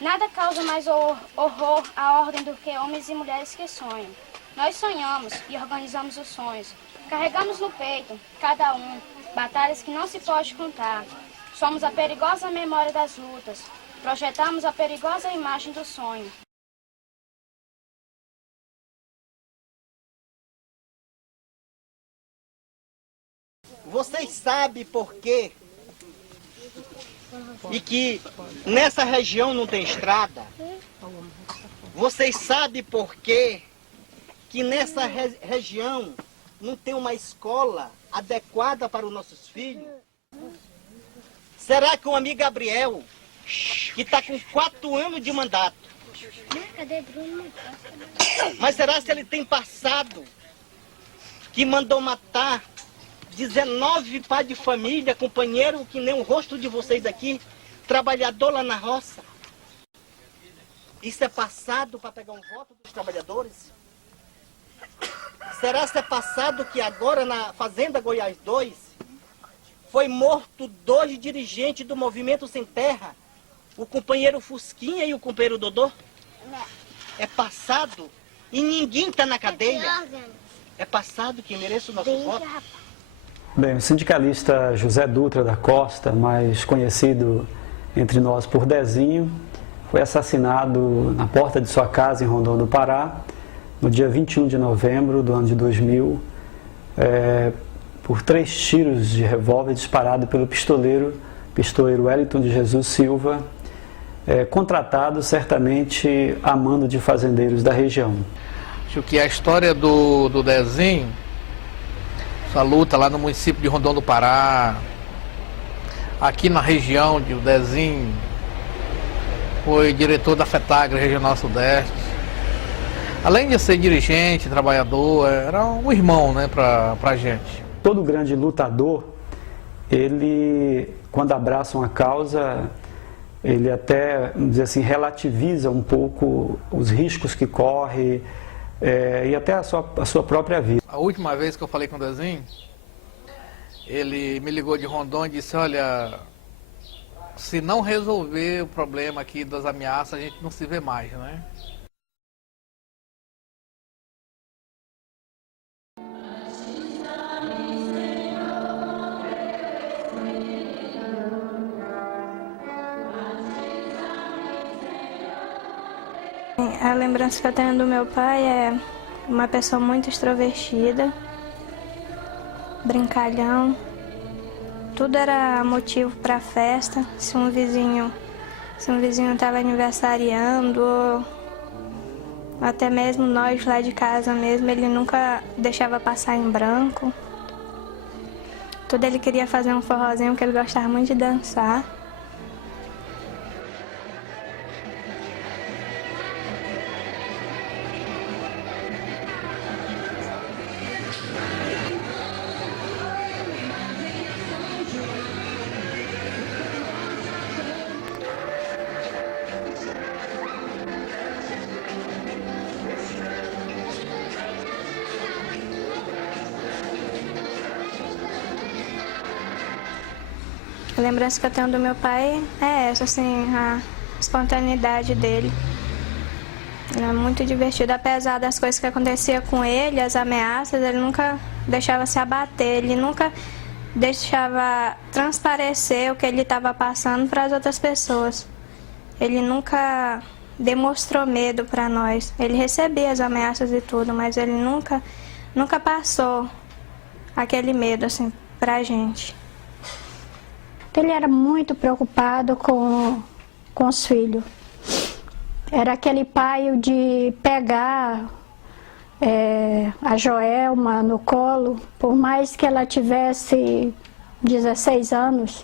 Nada causa mais horror à ordem do que homens e mulheres que sonham. Nós sonhamos e organizamos os sonhos. Carregamos no peito, cada um, batalhas que não se pode contar. Somos a perigosa memória das lutas. Projetamos a perigosa imagem do sonho. Vocês sabem por quê? E que nessa região não tem estrada? Vocês sabem por quê? Que nessa região não tem uma escola adequada para os nossos filhos? Será que o amigo Gabriel, que está com 4 anos de mandato, mas será que ele tem passado que mandou matar 19 pais de família, companheiro, que nem o rosto de vocês aqui, trabalhador lá na roça? Isso é passado para pegar um voto dos trabalhadores? Será que é passado que agora na Fazenda Goiás 2 foi morto 2 dirigentes do Movimento Sem Terra, o companheiro Fusquinha e o companheiro Dodô? É passado e ninguém está na cadeia. É passado que merece o nosso voto. Bem, o sindicalista José Dutra da Costa, mais conhecido entre nós por Dezinho, foi assassinado na porta de sua casa em Rondônia do Pará, no dia 21 de novembro do ano de 2000, por 3 tiros de revólver disparados pelo pistoleiro Wellington de Jesus Silva, contratado certamente a mando de fazendeiros da região. Acho que a história do Dezinho, essa luta lá no município de Rondônia do Pará, aqui na região de o Dezinho, foi diretor da FETAGRE Regional Sudeste. Além de ser dirigente, trabalhador, era um irmão, né, pra gente. Todo grande lutador, ele, quando abraça uma causa, ele até, vamos dizer assim, relativiza um pouco os riscos que corre, e até a sua própria vida. A última vez que eu falei com o Dezinho, ele me ligou de Rondônia e disse: olha, se não resolver o problema aqui das ameaças, a gente não se vê mais, né? A lembrança que eu tenho do meu pai é uma pessoa muito extrovertida, brincalhão. Tudo era motivo para festa. Se um vizinho estava aniversariando, ou até mesmo nós lá de casa mesmo, ele nunca deixava passar em branco. Tudo ele queria fazer um forrozinho, porque ele gostava muito de dançar. A lembrança que eu tenho do meu pai é essa, assim, a espontaneidade dele. Ele é muito divertido, apesar das coisas que aconteciam com ele, as ameaças, ele nunca deixava se abater, ele nunca deixava transparecer o que ele estava passando para as outras pessoas. Ele nunca demonstrou medo para nós. Ele recebia as ameaças e tudo, mas ele nunca passou aquele medo, assim, para a gente. Ele era muito preocupado com os filhos. Era aquele pai de pegar a Joelma no colo, por mais que ela tivesse 16 anos,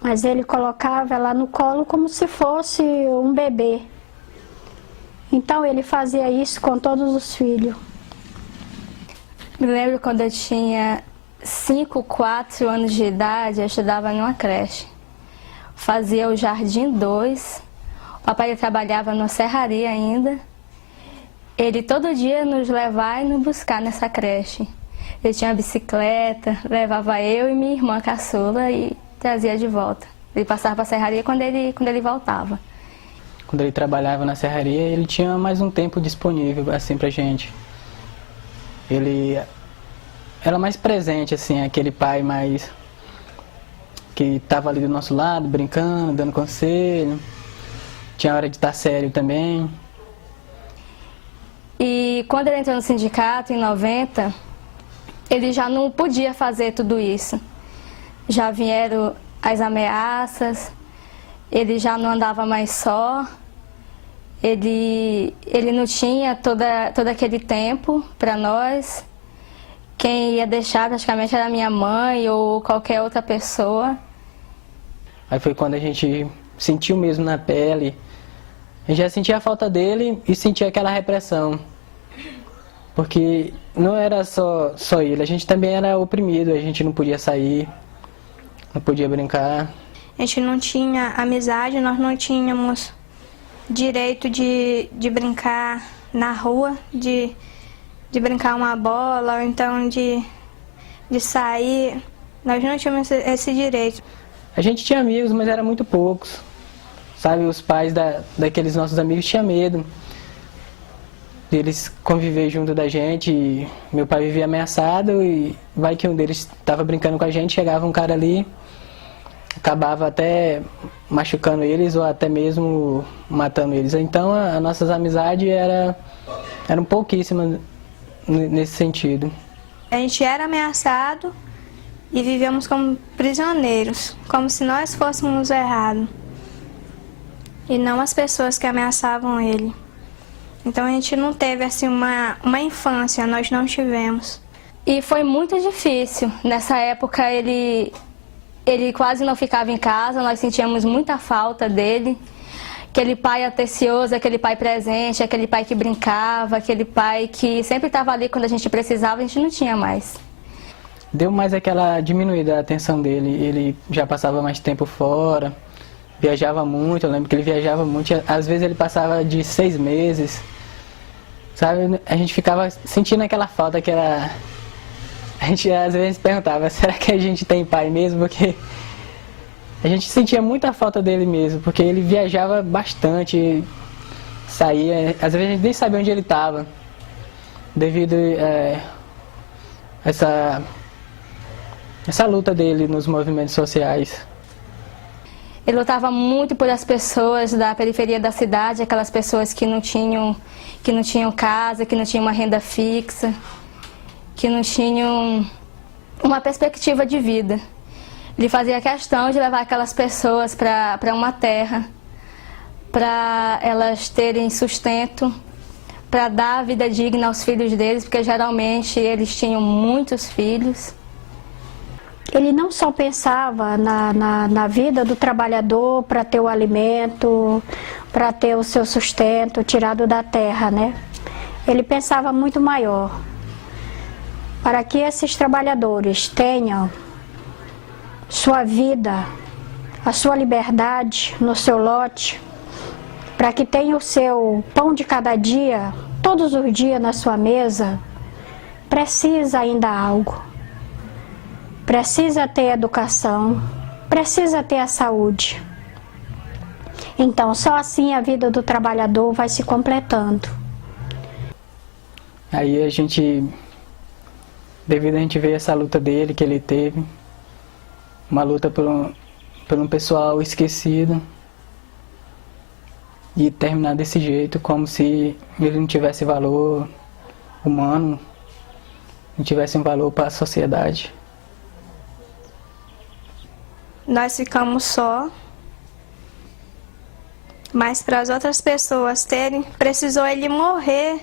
mas ele colocava ela no colo como se fosse um bebê. Então ele fazia isso com todos os filhos. Me lembro quando eu tinha 5, 4 anos de idade, eu estudava numa creche. Fazia o Jardim 2. O papai trabalhava na serraria ainda. Ele todo dia nos levava e nos buscar nessa creche. Ele tinha uma bicicleta, levava eu e minha irmã caçula e trazia de volta. Ele passava para a serraria quando ele voltava. quando ele trabalhava na serraria, ele tinha mais um tempo disponível assim pra gente. Ele era mais presente, assim, aquele pai mais que estava ali do nosso lado, brincando, dando conselho. Tinha hora de estar sério também. E quando ele entrou no sindicato, em 90, ele já não podia fazer tudo isso. Já vieram as ameaças, ele já não andava mais só, ele não tinha todo aquele tempo para nós. Quem ia deixar praticamente era minha mãe ou qualquer outra pessoa. Aí foi quando a gente sentiu mesmo na pele. A gente já sentia a falta dele e sentia aquela repressão. Porque não era só ele, a gente também era oprimido, a gente não podia sair, não podia brincar. A gente não tinha amizade, nós não tínhamos direito de brincar na rua, de brincar uma bola, ou então de sair. Nós não tínhamos esse direito. A gente tinha amigos, mas eram muito poucos. Sabe, os pais daqueles nossos amigos tinham medo deles conviver junto da gente. E meu pai vivia ameaçado e vai que um deles estava brincando com a gente, chegava um cara ali, acabava até machucando eles ou até mesmo matando eles. Então as nossas amizades eram pouquíssimas nesse sentido. A gente era ameaçado e vivíamos como prisioneiros, como se nós fôssemos errados e não as pessoas que ameaçavam ele. Então a gente não teve assim uma infância, nós não tivemos. E foi muito difícil. Nessa época ele quase não ficava em casa, nós sentíamos muita falta dele. Aquele pai atencioso, aquele pai presente, aquele pai que brincava, aquele pai que sempre estava ali quando a gente precisava, a gente não tinha mais. Deu mais aquela diminuída a atenção dele, ele já passava mais tempo fora, viajava muito, eu lembro que ele viajava muito, às vezes ele passava de 6 meses, sabe? A gente ficava sentindo aquela falta que era... A gente às vezes perguntava, será que a gente tem pai mesmo? Porque a gente sentia muita falta dele mesmo, porque ele viajava bastante, saía, às vezes a gente nem sabia onde ele estava, devido a essa luta dele nos movimentos sociais. Ele lutava muito por as pessoas da periferia da cidade, aquelas pessoas que não tinham casa, que não tinham uma renda fixa, que não tinham uma perspectiva de vida. Ele fazia questão de levar aquelas pessoas para uma terra, para elas terem sustento, para dar vida digna aos filhos deles, porque geralmente eles tinham muitos filhos. Ele não só pensava na vida do trabalhador para ter o alimento, para ter o seu sustento tirado da terra, né? Ele pensava muito maior. Para que esses trabalhadores tenham sua vida, a sua liberdade no seu lote, para que tenham o seu pão de cada dia, todos os dias na sua mesa, precisa ainda algo. Precisa ter educação, precisa ter a saúde. Então, só assim a vida do trabalhador vai se completando. Aí a gente, devido a gente ver essa luta dele, que ele teve, uma luta por um pessoal esquecido, e terminar desse jeito, como se ele não tivesse valor humano, não tivesse um valor para a sociedade. Nós ficamos só, mas para as outras pessoas terem, precisou ele morrer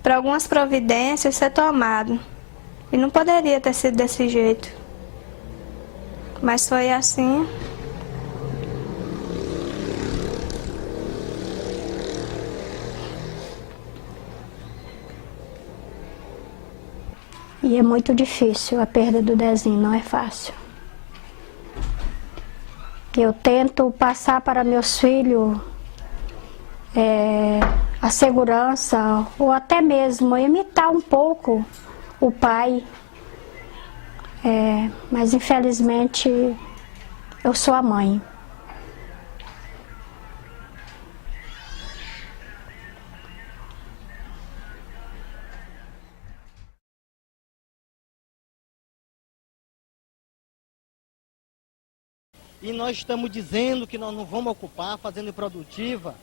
para algumas providências ser tomado. E não poderia ter sido desse jeito. Mas foi assim. E é muito difícil, a perda do Dezinho, não é fácil. Eu tento passar para meus filhos a segurança, ou até mesmo imitar um pouco o pai. Mas infelizmente eu sou a mãe. E nós estamos dizendo que nós não vamos ocupar fazenda improdutiva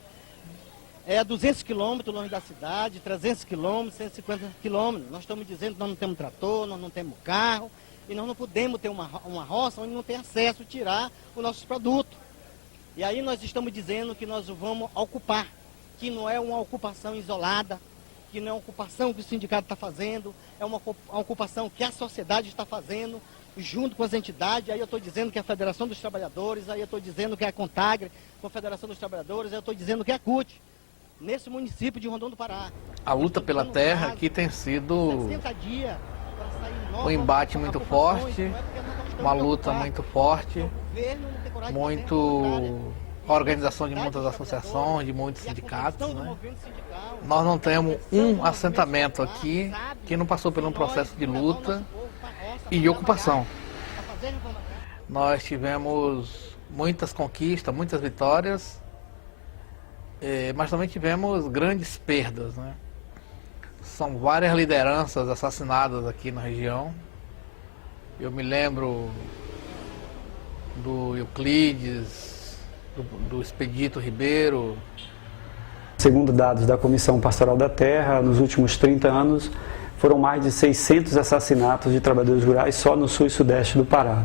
a 200 quilômetros longe da cidade, 300 quilômetros, 150 quilômetros. Nós estamos dizendo que nós não temos trator, nós não temos carro, e nós não podemos ter uma roça onde não tem acesso a tirar os nossos produtos. E aí nós estamos dizendo que nós vamos ocupar, que não é uma ocupação isolada, que não é uma ocupação que o sindicato está fazendo, é uma ocupação que a sociedade está fazendo, junto com as entidades. Aí eu estou dizendo que é a Federação dos Trabalhadores, aí eu estou dizendo que é a Contagre, com a Federação dos Trabalhadores, aí eu estou dizendo que é a CUT, nesse município de Rondônia do Pará. A luta pela terra aqui tem sido um embate muito forte, uma luta muito forte, a organização de muitas associações, de muitos sindicatos, né? Nós não temos um assentamento aqui que não passou por um processo de luta e de ocupação. Nós tivemos muitas conquistas, muitas vitórias, mas também tivemos grandes perdas, né? São várias lideranças assassinadas aqui na região. Eu me lembro do Euclides, do Expedito Ribeiro. Segundo dados da Comissão Pastoral da Terra, nos últimos 30 anos, foram mais de 600 assassinatos de trabalhadores rurais só no sul e sudeste do Pará.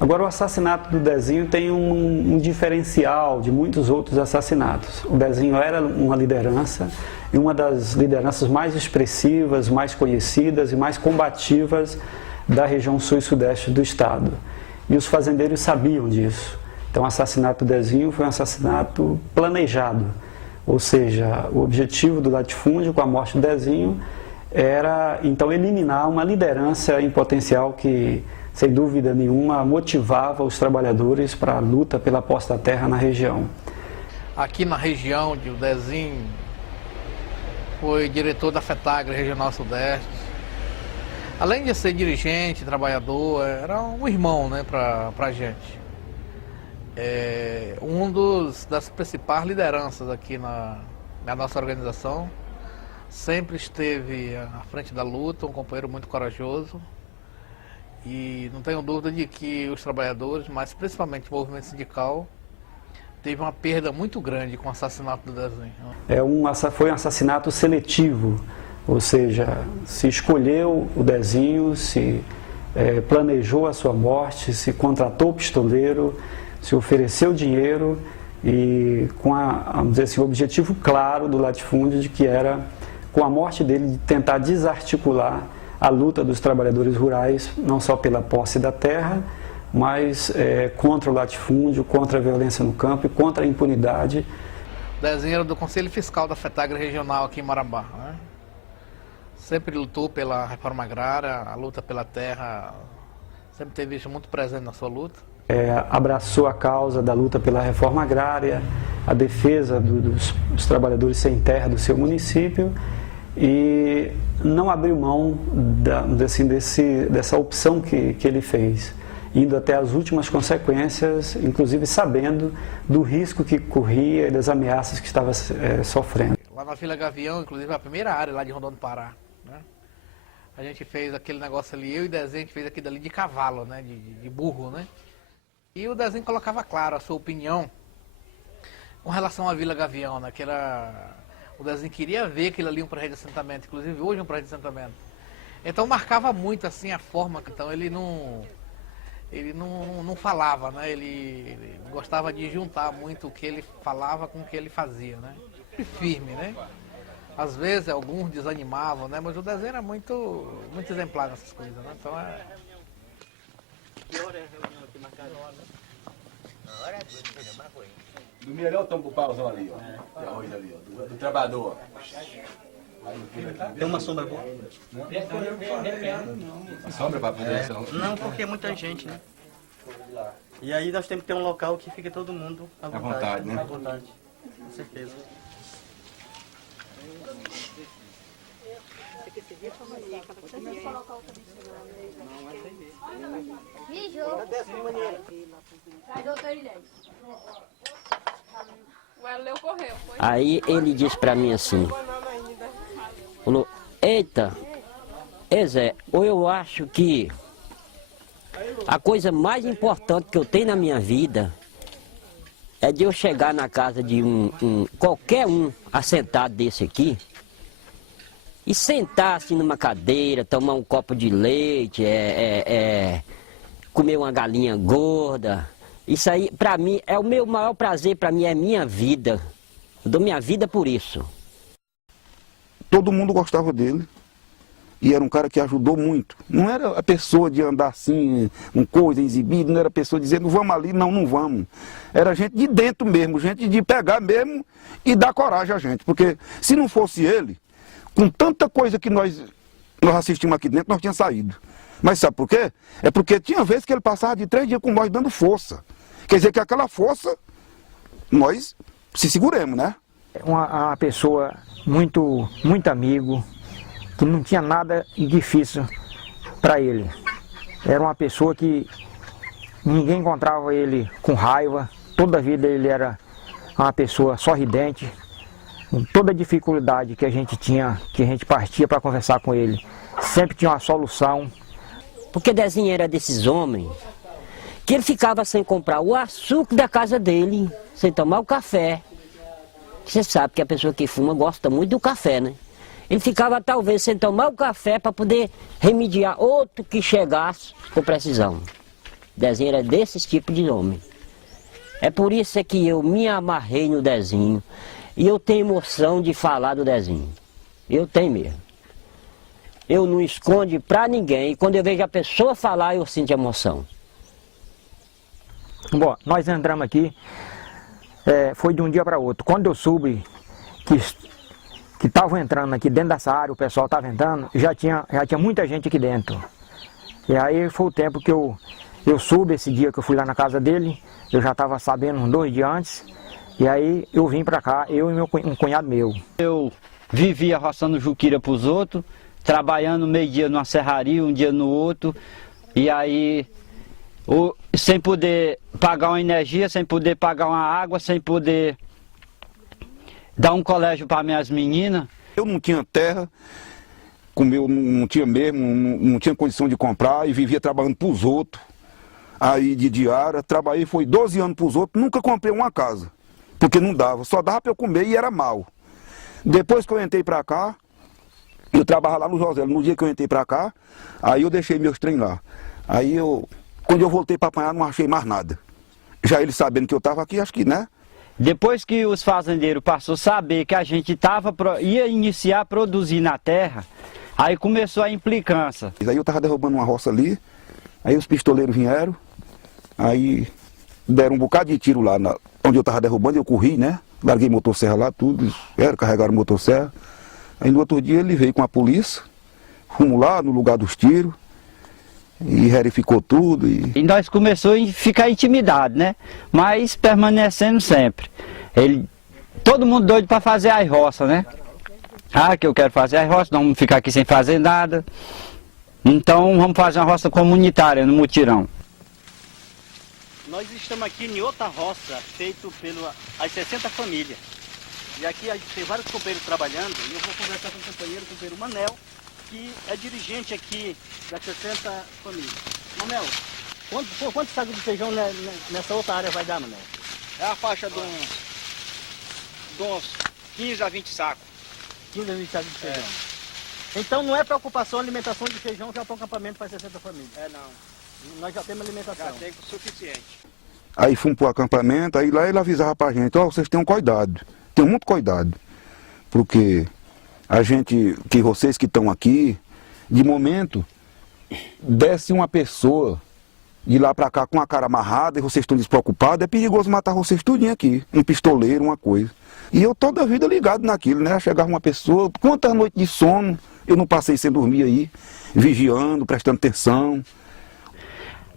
Agora, o assassinato do Dezinho tem um diferencial de muitos outros assassinatos. O Dezinho era uma liderança, e uma das lideranças mais expressivas, mais conhecidas e mais combativas da região sul e sudeste do estado. E os fazendeiros sabiam disso. Então, o assassinato do Dezinho foi um assassinato planejado. Ou seja, o objetivo do latifúndio com a morte do Dezinho era, então, eliminar uma liderança em potencial que, sem dúvida nenhuma, motivava os trabalhadores para a luta pela posse da terra na região. Aqui na região, o Dezinho foi diretor da FETAGRE Regional Sudeste. Além de ser dirigente, trabalhador, era um irmão, né, para a gente. Das principais lideranças aqui na nossa organização. Sempre esteve à frente da luta, um companheiro muito corajoso. E não tenho dúvida de que os trabalhadores, mas principalmente o movimento sindical, teve uma perda muito grande com o assassinato do Dezinho. Foi um assassinato seletivo, ou seja, se escolheu o Dezinho, se planejou a sua morte, se contratou o pistoleiro, se ofereceu dinheiro e com vamos dizer assim, o objetivo claro do latifúndio de que era, com a morte dele, de tentar desarticular a luta dos trabalhadores rurais, não só pela posse da terra, mas contra o latifúndio, contra a violência no campo e contra a impunidade. O Dezinho era do Conselho Fiscal da FETAGRE Regional aqui em Marabá, né? Sempre lutou pela reforma agrária, a luta pela terra, sempre teve isso muito presente na sua luta. Abraçou a causa da luta pela reforma agrária, a defesa dos trabalhadores sem terra do seu município e não abriu mão dessa opção que ele fez, indo até as últimas consequências, inclusive sabendo do risco que corria e das ameaças que estava sofrendo. Lá na Vila Gavião, inclusive a primeira área lá de Rondônia do Pará, né? A gente fez aquele negócio ali, eu e o Dezinho, a gente fez aquilo ali de cavalo, né? De burro, né? E o Dezinho colocava claro a sua opinião com relação à Vila Gavião, né? O Dezinho queria ver aquilo ali um prédio de assentamento, inclusive hoje um prédio de assentamento. Então marcava muito assim a forma, então ele não falava, né? Ele gostava de juntar muito o que ele falava com o que ele fazia, né? Firme, né? Às vezes alguns desanimavam, né? Mas o Dezinho era muito exemplar nessas coisas, né? Então Que hora é a reunião aqui marcada? Do melhor tombo pauzão ali, ó. De arroz ali, ó. Do trabalhador. Tem uma sombra boa? Sombra para poder... Não, porque é muita gente, né? E aí nós temos que ter um local que fique todo mundo à vontade, né? À vontade, com certeza. Aí ele disse pra mim assim, falou, eita, Zé, ou eu acho que A coisa mais importante que eu tenho na minha vida é de eu chegar na casa de qualquer um assentado desse aqui e sentar assim numa cadeira, tomar um copo de leite, comer uma galinha gorda. Isso aí, para mim, é o meu maior prazer, para mim é minha vida. Eu dou minha vida por isso. Todo mundo gostava dele. E era um cara que ajudou muito. Não era a pessoa de andar assim, com coisa exibida, não era a pessoa dizendo, vamos ali, não vamos. Era gente de dentro mesmo, gente de pegar mesmo e dar coragem a gente. Porque se não fosse ele, com tanta coisa que nós assistimos aqui dentro, nós tínhamos saído. Mas sabe por quê? É porque tinha vezes que ele passava de 3 dias com nós dando força. Quer dizer que aquela força, nós se seguremos, né? Uma pessoa muito amigo, que não tinha nada difícil para ele. Era uma pessoa que ninguém encontrava ele com raiva, toda a vida ele era uma pessoa sorridente. Com toda a dificuldade que a gente tinha, que a gente partia para conversar com ele, sempre tinha uma solução. Porque Dezinho era desses homens que ele ficava sem comprar o açúcar da casa dele, sem tomar o café. Você sabe que a pessoa que fuma gosta muito do café, né? Ele ficava talvez sem tomar o café para poder remediar outro que chegasse com precisão. Dezinho era desses tipos de homem. É por isso que eu me amarrei no Dezinho. E eu tenho emoção de falar do Dezinho. Eu tenho mesmo. Eu não escondo para ninguém. E quando eu vejo a pessoa falar, eu sinto emoção. Bom, nós entramos aqui, foi de um dia para outro. Quando eu soube que estavam entrando aqui dentro dessa área, o pessoal estava entrando, já tinha muita gente aqui dentro. E aí foi o tempo que eu soube, esse dia que eu fui lá na casa dele, eu já estava sabendo uns 2 dias antes, e aí eu vim para cá, eu e um cunhado meu. Eu vivia roçando juquira para os outros, trabalhando meio dia numa serraria, um dia no outro, e aí sem poder pagar uma energia, sem poder pagar uma água, sem poder dar um colégio para minhas meninas. Eu não tinha terra, eu não tinha mesmo, não tinha condição de comprar e vivia trabalhando para os outros. Aí de diária, trabalhei, foi 12 anos para os outros, nunca comprei uma casa, porque não dava, só dava para eu comer e era mal. Depois que eu entrei para cá, eu trabalhava lá no José, no dia que eu entrei para cá, aí eu deixei meus trem lá. Aí quando eu voltei para apanhar, não achei mais nada. Já eles sabendo que eu estava aqui, acho que, né? Depois que os fazendeiros passaram a saber que a gente ia iniciar a produzir na terra, aí começou a implicância. Aí eu estava derrubando uma roça ali, aí os pistoleiros vieram, aí deram um bocado de tiro lá onde eu estava derrubando, eu corri, né? Larguei motosserra lá, tudo, carregaram motosserra. Aí no outro dia ele veio com a polícia, fomos lá no lugar dos tiros, e verificou tudo. E nós começamos a ficar intimidados, né? Mas permanecendo sempre. Todo mundo doido para fazer as roças, né? Ah, que eu quero fazer as roças, não vamos ficar aqui sem fazer nada. Então vamos fazer uma roça comunitária no mutirão. Nós estamos aqui em outra roça, feita pelas 60 famílias. E aqui tem vários companheiros trabalhando, e eu vou conversar com o companheiro Manel, que é dirigente aqui das 60 famílias. Manel, quantos sacos de feijão nessa outra área vai dar, Manel? É a faixa de uns 15 a 20 sacos. 15 a 20 sacos de feijão. Então não é preocupação a alimentação de feijão que é para um acampamento para 60 famílias? Não. Nós já temos alimentação. Já tem o suficiente. Aí fomos para o acampamento, aí lá ele avisava para a gente, vocês tenham cuidado, tenham muito cuidado, porque vocês que estão aqui, de momento, desce uma pessoa de lá para cá com a cara amarrada e vocês estão despreocupados, é perigoso matar vocês tudinho aqui, um pistoleiro, uma coisa. E eu toda a vida ligado naquilo, né? Chegava uma pessoa, quantas noites de sono eu não passei sem dormir aí, vigiando, prestando atenção.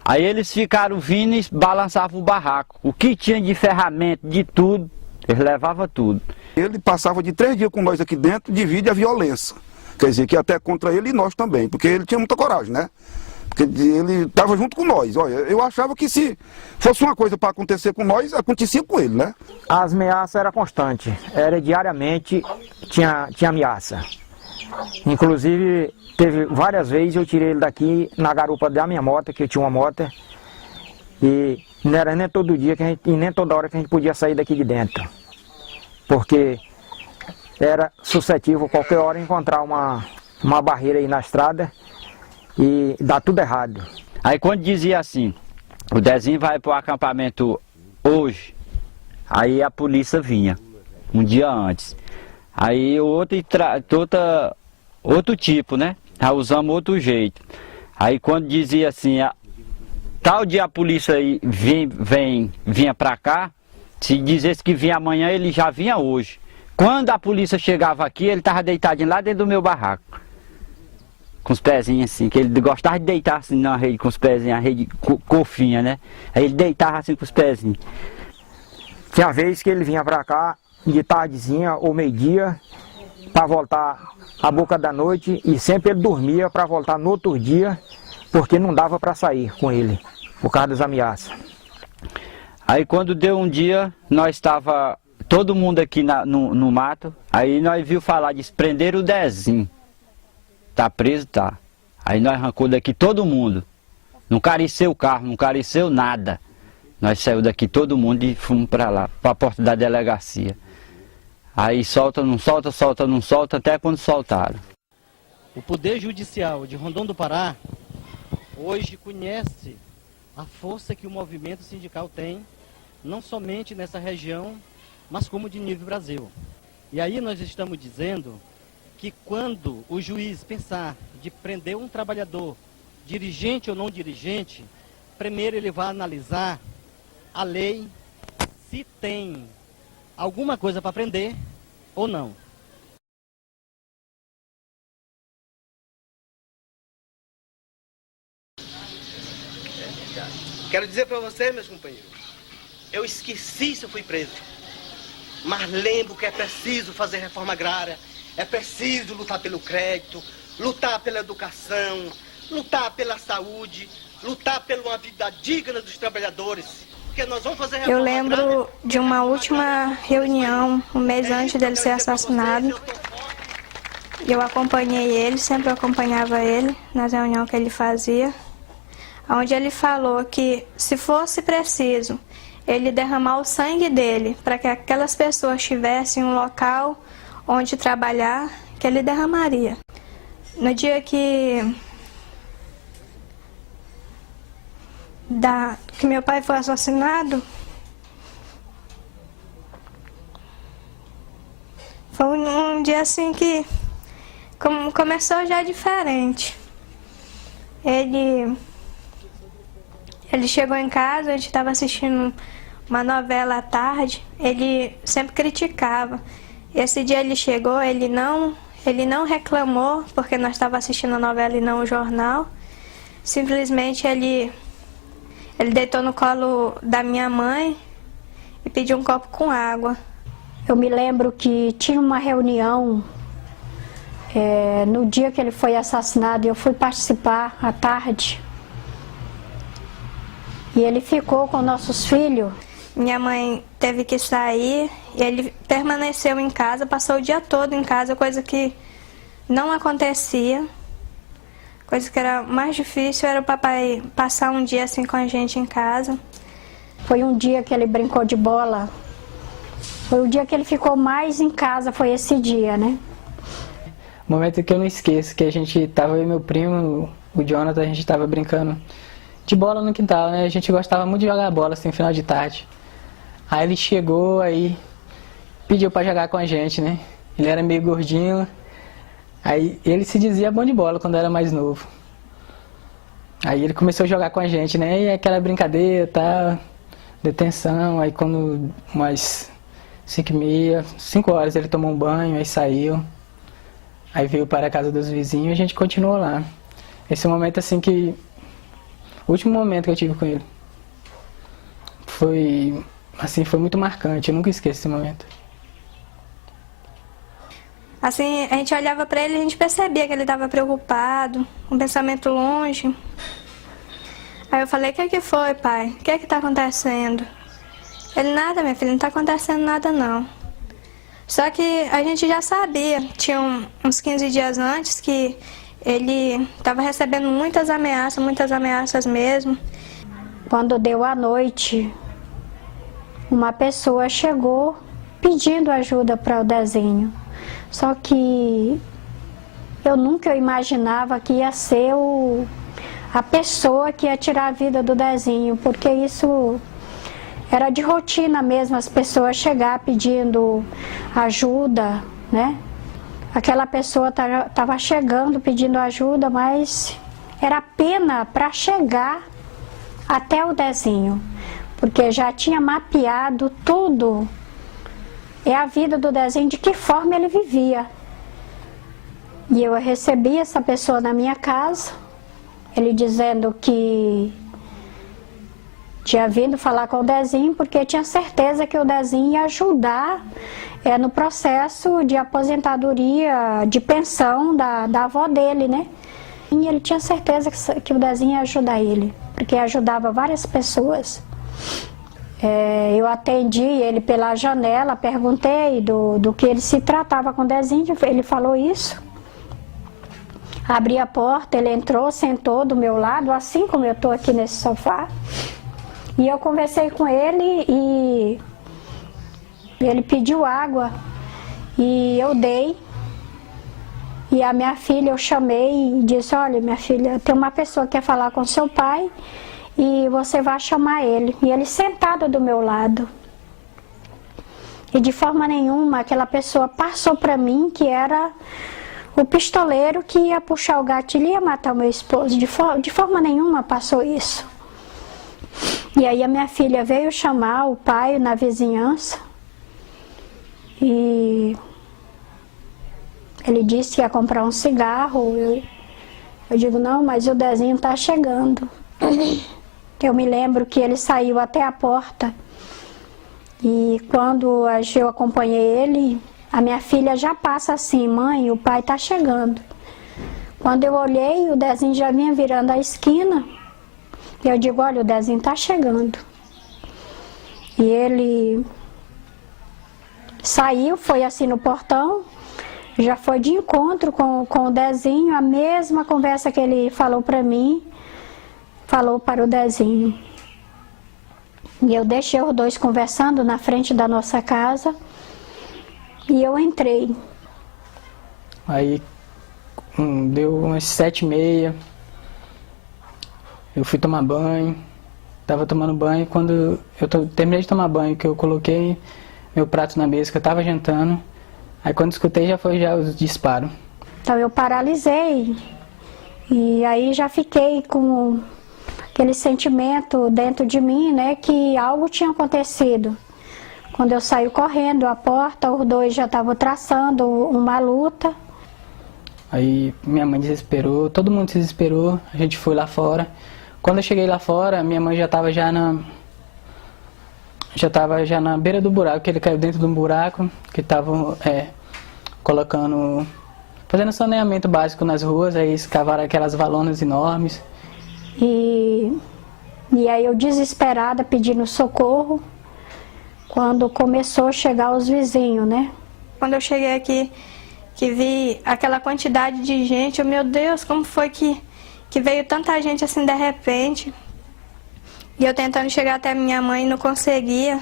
Aí eles ficaram vindo e balançavam o barraco. O que tinha de ferramenta, de tudo, eles levavam tudo. Ele passava de 3 dias com nós aqui dentro, divide a violência. Quer dizer, que até contra ele e nós também, porque ele tinha muita coragem, né? Porque ele estava junto com nós. Olha, eu achava que se fosse uma coisa para acontecer com nós, acontecia com ele, né? As ameaças eram constantes, era diariamente, tinha ameaça. Inclusive, teve várias vezes eu tirei ele daqui na garupa da minha moto, que eu tinha uma moto. E não era nem todo dia e nem toda hora que a gente podia sair daqui de dentro. Porque era suscetível qualquer hora encontrar uma barreira aí na estrada e dar tudo errado. Aí quando dizia assim, o Dezinho vai para o acampamento hoje, aí a polícia vinha, um dia antes. Aí outro tipo, né? Já usamos outro jeito. Aí quando dizia assim, tal dia a polícia aí vinha para cá, se dissesse que vinha amanhã, ele já vinha hoje. Quando a polícia chegava aqui, ele estava deitadinho lá dentro do meu barraco. Com os pezinhos assim, que ele gostava de deitar assim na rede com os pezinhos, a rede cofinha, né? Aí ele deitava assim com os pezinhos. Tinha vez que ele vinha para cá de tardezinha ou meio-dia para voltar à boca da noite e sempre ele dormia para voltar no outro dia porque não dava para sair com ele, por causa das ameaças. Aí quando deu um dia, nós estava todo mundo aqui no mato, aí nós viu falar de prender o Dezinho. Tá preso, tá. Aí nós arrancou daqui todo mundo. Não careceu o carro, não careceu nada. Nós saímos daqui todo mundo e fomos para lá, para a porta da delegacia. Aí solta, não solta, solta, não solta, até quando soltaram. O Poder Judicial de Rondônia do Pará hoje conhece a força que o movimento sindical tem, não somente nessa região, mas como de nível Brasil. E aí nós estamos dizendo que quando o juiz pensar de prender um trabalhador, dirigente ou não dirigente, primeiro ele vai analisar a lei, se tem alguma coisa para prender ou não. Quero dizer para você, meus companheiros, eu esqueci se eu fui preso, mas lembro que é preciso fazer reforma agrária, é preciso lutar pelo crédito, lutar pela educação, lutar pela saúde, lutar por uma vida digna dos trabalhadores. Porque nós vamos fazer reforma Eu lembro de uma última reunião, um mês antes dele ser assassinado. Eu acompanhei ele, sempre acompanhava ele nas reuniões que ele fazia, onde ele falou que se fosse preciso ele derramar o sangue dele para que aquelas pessoas tivessem um local onde trabalhar, que ele derramaria. No dia que meu pai foi assassinado, foi um dia assim que começou já diferente. Ele chegou em casa, a gente estava assistindo uma novela à tarde, ele sempre criticava. Esse dia ele chegou, ele não reclamou porque nós estávamos assistindo a novela e não o jornal. Simplesmente ele deitou no colo da minha mãe e pediu um copo com água. Eu me lembro que tinha uma reunião no dia que ele foi assassinado, eu fui participar à tarde. E ele ficou com nossos filhos. Minha mãe teve que sair e ele permaneceu em casa, passou o dia todo em casa, coisa que não acontecia. Coisa que era mais difícil era o papai passar um dia assim com a gente em casa. Foi um dia que ele brincou de bola. Foi o dia que ele ficou mais em casa, foi esse dia, né? Um momento que eu não esqueço, que a gente tava, eu e meu primo, o Jonathan, a gente tava brincando de bola no quintal, né? A gente gostava muito de jogar bola, assim, no final de tarde. Aí ele chegou, aí pediu pra jogar com a gente, né? Ele era meio gordinho, aí ele se dizia bom de bola quando era mais novo. Aí ele começou a jogar com a gente, né? E aquela brincadeira, tá? Detenção, aí quando umas 5h30, 5 horas ele tomou um banho, aí saiu. Aí veio para a casa dos vizinhos e a gente continuou lá. Esse momento assim que... O último momento que eu tive com ele. Foi muito marcante, eu nunca esqueço esse momento. Assim, a gente olhava para ele e a gente percebia que ele estava preocupado, um pensamento longe. Aí eu falei, o que foi, pai? O que está acontecendo? Ele, nada, minha filha, não está acontecendo nada, não. Só que a gente já sabia, tinha uns 15 dias antes, que ele estava recebendo muitas ameaças mesmo. Quando deu a noite, uma pessoa chegou pedindo ajuda para o Dezinho. Só que eu nunca imaginava que ia ser a pessoa que ia tirar a vida do Dezinho, porque isso era de rotina mesmo, as pessoas chegar pedindo ajuda, né? Aquela pessoa estava chegando pedindo ajuda, mas era pena para chegar até o Dezinho, porque já tinha mapeado tudo, a vida do Dezinho, de que forma ele vivia. E eu recebi essa pessoa na minha casa, ele dizendo que tinha vindo falar com o Dezinho, porque tinha certeza que o Dezinho ia ajudar no processo de aposentadoria, de pensão da avó dele, né? E ele tinha certeza que o Dezinho ia ajudar ele, porque ajudava várias pessoas. Eu atendi ele pela janela, perguntei do que ele se tratava com o Dezinho, ele falou isso. Abri a porta, ele entrou, sentou do meu lado, assim como eu estou aqui nesse sofá. E eu conversei com ele e ele pediu água e eu dei. E a minha filha eu chamei e disse, olha, minha filha, tem uma pessoa que quer falar com seu pai e você vai chamar ele. E ele sentado do meu lado. E de forma nenhuma aquela pessoa passou para mim que era o pistoleiro que ia puxar o gatilho e ia matar o meu esposo. De forma nenhuma passou isso. E aí a minha filha veio chamar o pai na vizinhança e ele disse que ia comprar um cigarro. Eu digo, não, mas o Dezinho está chegando. Eu me lembro que ele saiu até a porta e quando eu acompanhei ele, a minha filha já passa assim, mãe, o pai está chegando. Quando eu olhei, o Dezinho já vinha virando a esquina. E eu digo, olha, o Dezinho está chegando. E ele saiu, foi assim no portão, já foi de encontro com o Dezinho, a mesma conversa que ele falou para mim, falou para o Dezinho. E eu deixei os dois conversando na frente da nossa casa e eu entrei. Aí deu umas 7h30. Eu fui tomar banho, estava tomando banho, quando eu terminei de tomar banho, que eu coloquei meu prato na mesa, que eu estava jantando, aí quando escutei já foi os disparos. Então eu paralisei e aí já fiquei com aquele sentimento dentro de mim, né, que algo tinha acontecido. Quando eu saí correndo à porta, os dois já estavam traçando uma luta. Aí minha mãe desesperou, todo mundo se desesperou, a gente foi lá fora. Quando eu cheguei lá fora, minha mãe já estava na beira do buraco, que ele caiu dentro de um buraco, que estavam fazendo saneamento básico nas ruas, aí escavaram aquelas valonas enormes. E aí eu desesperada pedindo socorro, quando começou a chegar os vizinhos, né? Quando eu cheguei aqui, que vi aquela quantidade de gente, meu Deus, como foi que veio tanta gente assim de repente. E eu tentando chegar até minha mãe não conseguia.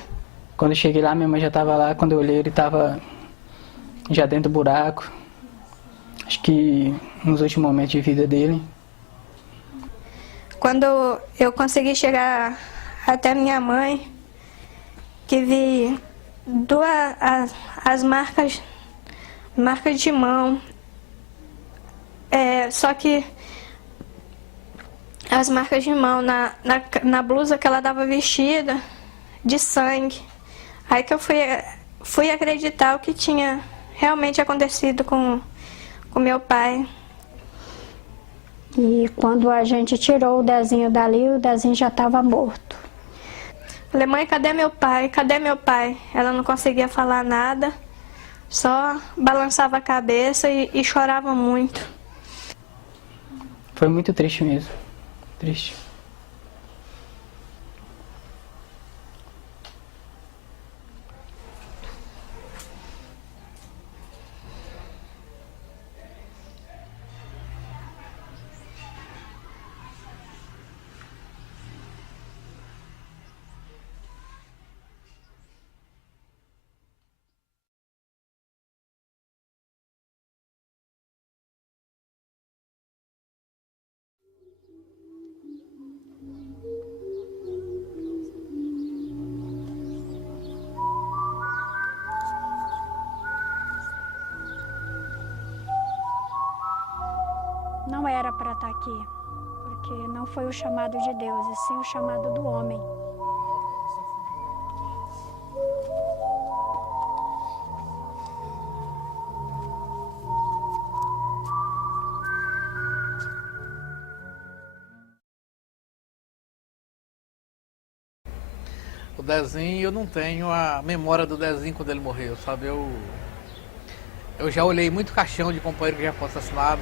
Quando eu cheguei lá, minha mãe já estava lá. Quando eu olhei, ele estava já dentro do buraco. Acho que nos últimos momentos de vida dele. Quando eu consegui chegar até minha mãe, que vi as marcas de mão. Só que as marcas de mão na blusa que ela estava vestida, de sangue. Aí que eu fui acreditar o que tinha realmente acontecido com meu pai. E quando a gente tirou o Dezinho dali, o Dezinho já estava morto. Falei, mãe, cadê meu pai? Cadê meu pai? Ela não conseguia falar nada, só balançava a cabeça e chorava muito. Foi muito triste mesmo. Triste. aqui, porque não foi o chamado de Deus, e sim o chamado do homem. O Dezinho, eu não tenho a memória do Dezinho quando ele morreu, sabe? Eu já olhei muito caixão de companheiro que já foi assassinado.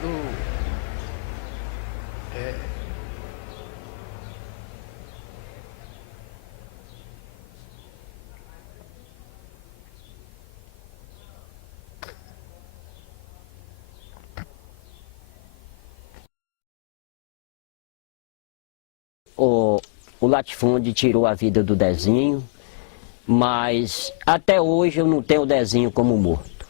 O latifúndio tirou a vida do Dezinho, mas até hoje eu não tenho o Dezinho como morto.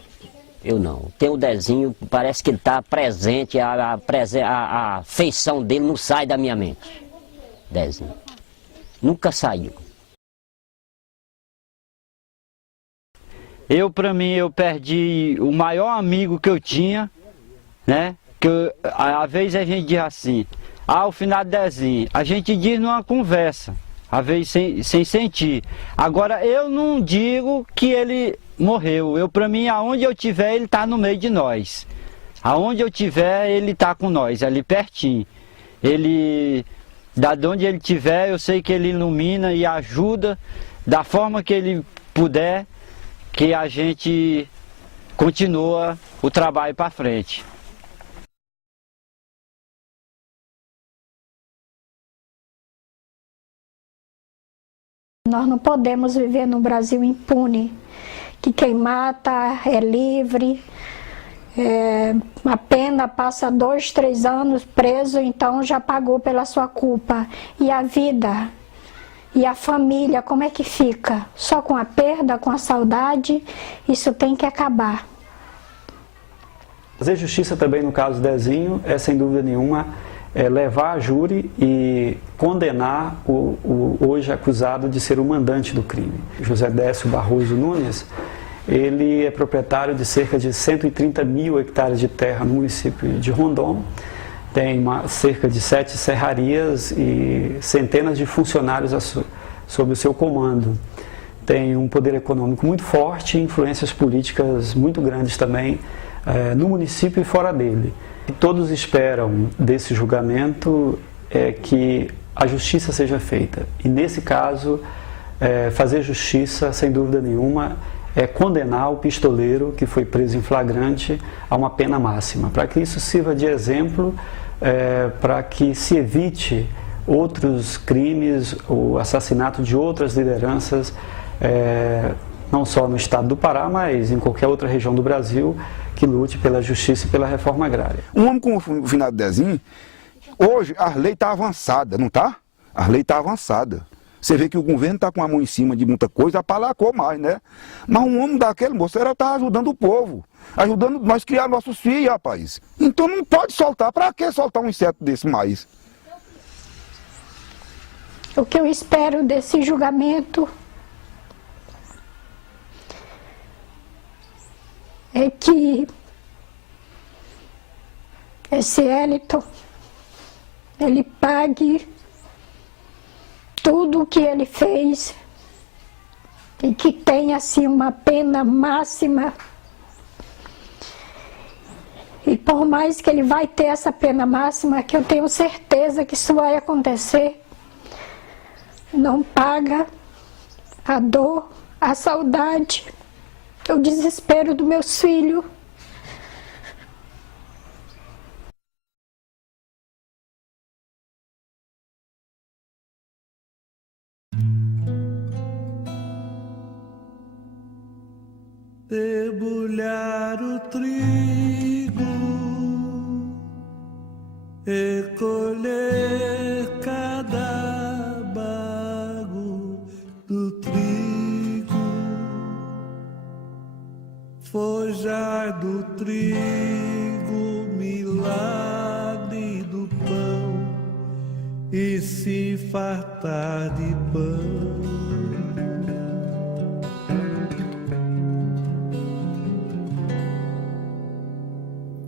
Eu não. Tenho o Dezinho, parece que ele está presente, a feição dele não sai da minha mente. Dezinho. Nunca saiu. Para mim, eu perdi o maior amigo que eu tinha, né? Às vezes a gente diz assim, o finado Dezinho, a gente diz numa conversa, às vezes sem sentir. Agora, eu não digo que ele morreu. Para mim, aonde eu estiver, ele está no meio de nós. Aonde eu estiver, ele está com nós, ali pertinho. De onde ele estiver, eu sei que ele ilumina e ajuda da forma que ele puder, que a gente continua o trabalho para frente. Nós não podemos viver num Brasil impune, que quem mata é livre, a pena passa 2, 3 anos preso, então já pagou pela sua culpa. E a vida, e a família, como é que fica? Só com a perda, com a saudade? Isso tem que acabar. Fazer justiça também no caso do Dezinho é, sem dúvida nenhuma, levar a júri e condenar o hoje acusado de ser o mandante do crime. José Décio Barroso Nunes, ele é proprietário de cerca de 130 mil hectares de terra no município de Rondon, tem cerca de 7 serrarias e centenas de funcionários sob o seu comando. Tem um poder econômico muito forte e influências políticas muito grandes também no município e fora dele. O que todos esperam desse julgamento é que a justiça seja feita. E nesse caso, fazer justiça, sem dúvida nenhuma, é condenar o pistoleiro que foi preso em flagrante a uma pena máxima, para que isso sirva de exemplo, para que se evite outros crimes, o assassinato de outras lideranças, não só no estado do Pará, mas em qualquer outra região do Brasil, que lute pela justiça e pela reforma agrária. Um homem como o finado Dezinho, hoje a lei está avançada, não está? A lei está avançada. Você vê que o governo está com a mão em cima de muita coisa, apalacou mais, né? Mas um homem daquele, moço, era estar ajudando o povo, ajudando nós a criar nossos filhos, rapaz. Então não pode soltar. Para que soltar um inseto desse mais? O que eu espero desse julgamento é que esse Eliton, ele pague tudo o que ele fez e que tenha assim uma pena máxima. E por mais que ele vai ter essa pena máxima, que eu tenho certeza que isso vai acontecer, não paga a dor, a saudade, o desespero dos meus filhos. Debulhar o trigo e colher cada bago do trigo, forjar do trigo, milagre do pão e se fartar de pão.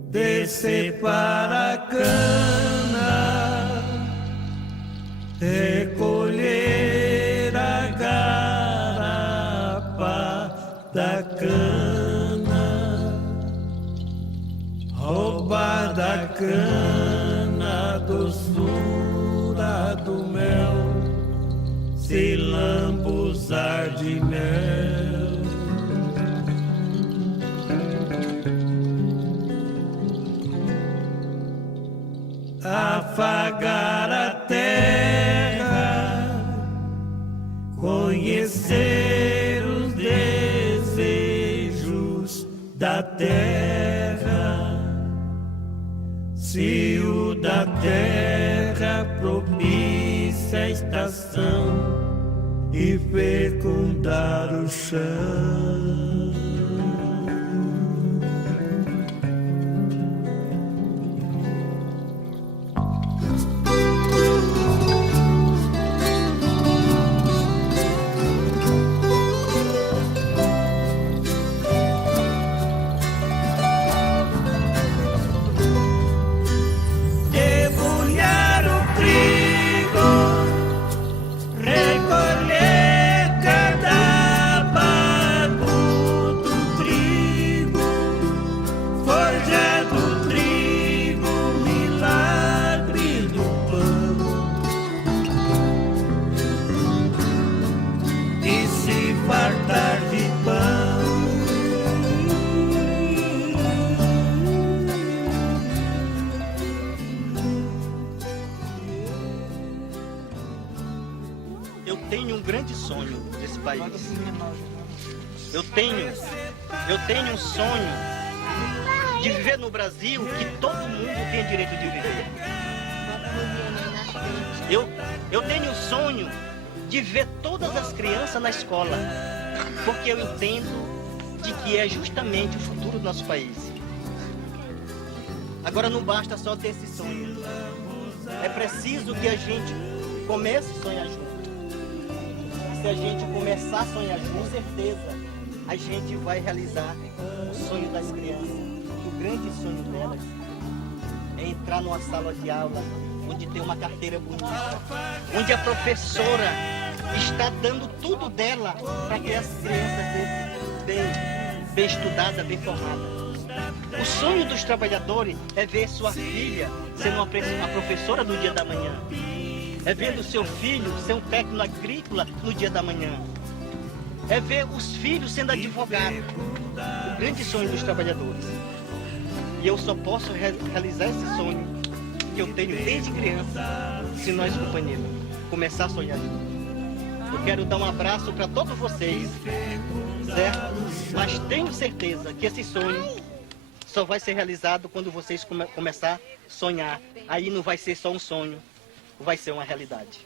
Descer para a cana recolher a garapa da cana, roubar da cana a doçura do mel, se lambuzar de mel. Afagar a terra, conhecer os desejos da terra, se o da terra propicia a estação e fecundar o chão. Eu tenho um grande sonho desse país. Eu tenho um sonho de viver no Brasil que todo mundo tem direito de viver. Eu tenho um sonho de ver todas as crianças na escola, porque eu entendo de que é justamente o futuro do nosso país. Agora não basta só ter esse sonho. É preciso que a gente comece a sonhar junto. Se a gente começar a sonhar junto, com certeza a gente vai realizar o sonho das crianças. O grande sonho delas é entrar numa sala de aula onde tem uma carteira bonita, onde a professora está dando tudo dela para que as crianças bem estudadas, bem formadas. O sonho dos trabalhadores é ver sua filha sendo a professora do dia da manhã. É ver o seu filho ser um técnico agrícola no dia da manhã. É ver os filhos sendo advogados. O grande sonho dos trabalhadores. E eu só posso realizar esse sonho que eu tenho desde criança, se nós, companheiros, começar a sonhar juntos. Eu quero dar um abraço para todos vocês, certo? Mas tenho certeza que esse sonho só vai ser realizado quando vocês começar a sonhar. Aí não vai ser só um sonho, vai ser uma realidade.